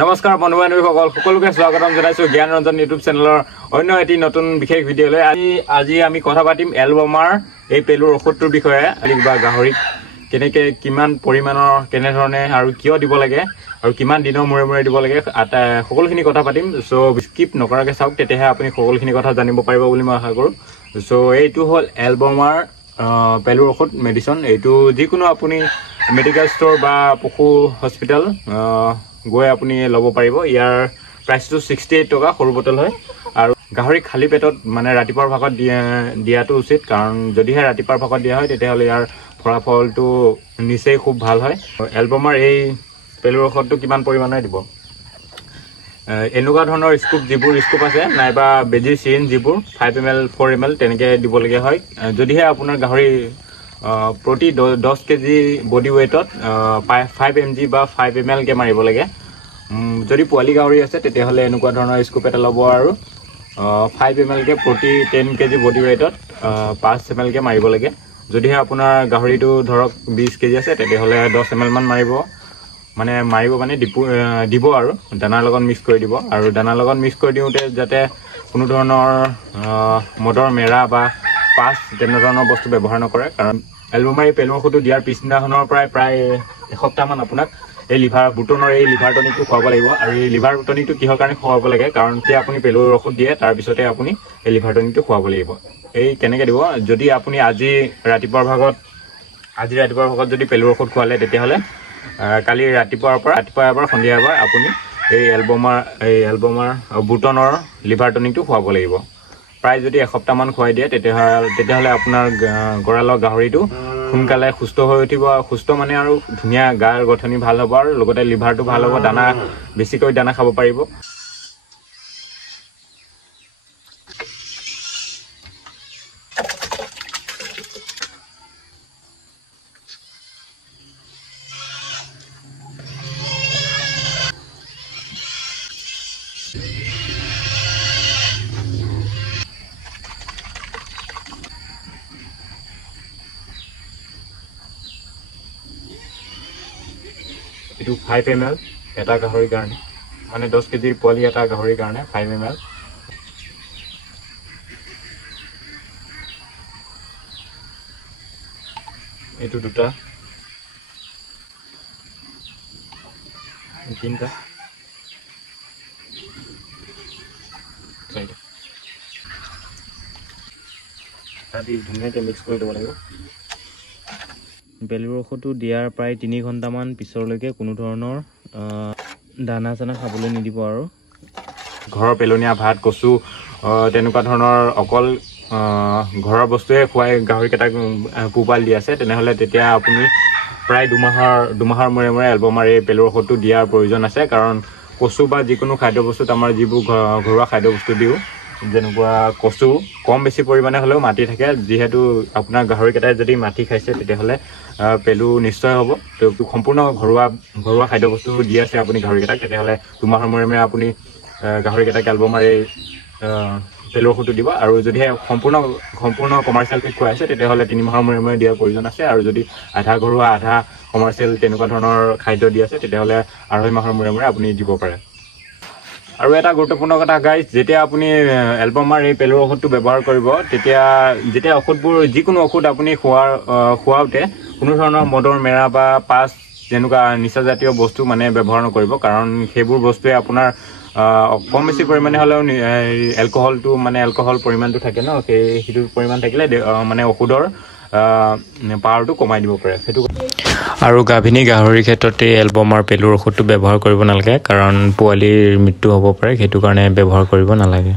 নমস্কাৰ বন্ধু বান্ধৱীসকল সকলোকে স্বাগতম জনাইছো জ্ঞান ৰঞ্জন ইউটিউব চেনেলৰ অন্য এটি নতুন বিশেষ ভিডিঅ'লৈ। আজি আমি কথা পাতিম এলবমাৰ এই পেলুৰ ঔষধটোৰ বিষয়ে বা গাহৰিক কেনেকৈ কিমান পৰিমাণৰ কেনেধৰণে আৰু কিয় দিব লাগে আৰু কিমান দিনৰ মূৰে মূৰে দিব লাগে সকলোখিনি কথা পাতিম। চ' স্কিপ নকৰাকৈ চাওক, তেতিয়াহে আপুনি সকলোখিনি কথা জানিব পাৰিব বুলি মই আশা কৰোঁ। চ' এইটো হ'ল এলবমাৰ পেলুৰ ঔষধ মেডিচিন। এইটো যিকোনো আপুনি মেডিকেল ষ্ট'ৰ বা পশু হস্পিটেল গৈ আপুনি ল'ব পাৰিব। ইয়াৰ প্ৰাইচটো 68 টকা, সৰু বটল হয়। আৰু গাহৰি খালী পেটত মানে ৰাতিপুৱাৰ ভাগত দিয়াটো উচিত, কাৰণ যদিহে ৰাতিপুৱাৰ ভাগত দিয়া হয় তেতিয়াহ'লে ইয়াৰ ফলাফলটো নিচেই খুব ভাল হয়। এলবমাৰ এই পেলুৰ ঔষধটো কিমান পৰিমাণে দিব, এনেকুৱা ধৰণৰ যিবোৰ স্কুপ আছে নাইবা বেজিৰ চিৰিঞ্জ যিবোৰ 5 ml 4 ml তেনেকৈ দিবলগীয়া হয়। যদিহে আপোনাৰ গাহৰি প্ৰতি 10 কেজি বডি ৱেইটত 5 mg বা 5 ml মাৰিব লাগে। যদি পোৱালি গাহৰি আছে তেতিয়াহ'লে এনেকুৱা ধৰণৰ স্কুপ এটা ল'ব আৰু 5 ml প্ৰতি 10 কেজি বডি ৱেইটত 5 ml মাৰিব লাগে। যদিহে আপোনাৰ গাহৰিটো ধৰক 20 কেজি আছে তেতিয়াহ'লে 10 ml মান মাৰিব দিব আৰু দানাৰ লগত মিক্স কৰি দিব। আৰু দানাৰ লগত মিক্স কৰি দিওঁতে যাতে কোনো ধৰণৰ মদৰ মেৰা বা পাছ তেনেধৰণৰ বস্তু ব্যৱহাৰ নকৰে, কাৰণ এলবমাৰ এই পেলুৰ ঔষধটো দিয়াৰ পিছদিনাখনৰ পৰাই প্ৰায় এসপ্তাহমান আপোনাক এই বুটনৰ এই লিভাৰ টনিকটো খুৱাব লাগিব। আৰু এই লিভাৰ টনিকটো কিহৰ কাৰণে খুৱাব লাগে, কাৰণ যেতিয়া আপুনি পেলুৰ ঔষধ দিয়ে তাৰপিছতে আপুনি এই লিভাৰ টনিকটো খুৱাব লাগিব। এই কেনেকৈ দিব, যদি আপুনি আজি ৰাতিপুৱাৰ ভাগত যদি পেলুৰ ঔষধ খুৱালে তেতিয়াহ'লে কালি ৰাতিপুৱাৰ পৰা এবাৰ সন্ধিয়া এবাৰ আপুনি এই এলবমাৰ বুটনৰ লিভাৰ টনিকটো খুৱাব লাগিব। প্ৰায় যদি এসপ্তাহমান খুৱাই দিয়ে তেতিয়াহ'লে আপোনাৰ গঁৰালৰ গাহৰিটো সোনকালে সুস্থ হৈ উঠিব। সুস্থ মানে আৰু ধুনীয়া গাৰ গঠনি ভাল হ'ব আৰু লগতে লিভাৰটো ভাল হ'ব, বেছিকৈ দানা খাব পাৰিব। এইটো 5 ml এটা গাহৰিৰ কাৰণে, মানে 10 কেজিৰ পোৱালি এটা গাহৰিৰ কাৰণে 5 ml। এইটো 2টা, 3টা, 4টা আদি ধুনীয়াকৈ মিক্স কৰি দিব লাগিব। পেলুৰ ঔষধটো দিয়াৰ প্ৰায় 3 ঘণ্টামান পিছলৈকে কোনো ধৰণৰ দানা চানা খাবলৈ নিদিব। আৰু ঘৰৰ পেলনীয়া ভাত, কচু তেনেকুৱা ধৰণৰ অকল ঘৰৰ বস্তুৱে খুৱাই গাহৰিকেইটাক পোহপাল দি আছে, তেনেহ'লে তেতিয়া আপুনি প্ৰায় দুমাহৰ মূৰে মূৰে এলবমাৰ এই পেলুৰ ঔষধটো দিয়াৰ প্ৰয়োজন আছে। কাৰণ কচু বা যিকোনো খাদ্যবস্তুত আমাৰ যিবোৰ ঘৰুৱা খাদ্যবস্তু দিওঁ, যেনেকুৱা কচু কম বেছি পৰিমাণে হ'লেও মাটি থাকে। যিহেতু আপোনাৰ গাহৰিকেইটাই যদি মাটি খাইছে তেতিয়াহ'লে পেলু নিশ্চয় হ'ব। তো সম্পূৰ্ণ ঘৰুৱা খাদ্যবস্তু দি আছে আপুনি গাহৰিকেইটাক, তেতিয়াহ'লে দুমাহৰ মূৰে মূৰে আপুনি গাহৰিকেইটাক এলবমাৰ এই পেলুৰ ঔষধটো দিব। আৰু যদিহে সম্পূৰ্ণ কমাৰ্চিয়েল ফিড খুৱাইছে তেতিয়াহ'লে 3 মাহৰ মূৰে মূৰে দিয়াৰ প্ৰয়োজন আছে। আৰু যদি আধা ঘৰুৱা আধা কমাৰ্চিয়েল তেনেকুৱা ধৰণৰ খাদ্য দি আছে তেতিয়াহ'লে 2.5 মাহৰ মূৰে মূৰে আপুনি দিব পাৰে। আৰু এটা গুৰুত্বপূৰ্ণ কথা গাইজ, যেতিয়া আপুনি এলবমাৰ এই পেলুৰ ঔষধটো ব্যৱহাৰ কৰিব, যেতিয়া যিকোনো ঔষধ আপুনি খুৱাওঁতে কোনো ধৰণৰ মদৰ মেৰা বা পাছ যেনেকুৱা নিচাজাতীয় বস্তু মানে ব্যৱহাৰ নকৰিব, কাৰণ সেইবোৰ বস্তুৱে আপোনাৰ কম বেছি পৰিমাণে হ'লেও এলকহল পৰিমাণটো থাকে ন, সেইটো পৰিমাণ থাকিলে মানে ঔষধৰ পাৱাৰটো কমাই দিব পাৰে সেইটো। আৰু গাভিনী গাহৰিৰ ক্ষেত্ৰত এই এলবমাৰ পেলুৰ ঔষধটো ব্যৱহাৰ কৰিব নালাগে, কাৰণ পোৱালিৰ মৃত্যু হ'ব পাৰে, সেইটো কাৰণে ব্যৱহাৰ কৰিব নালাগে।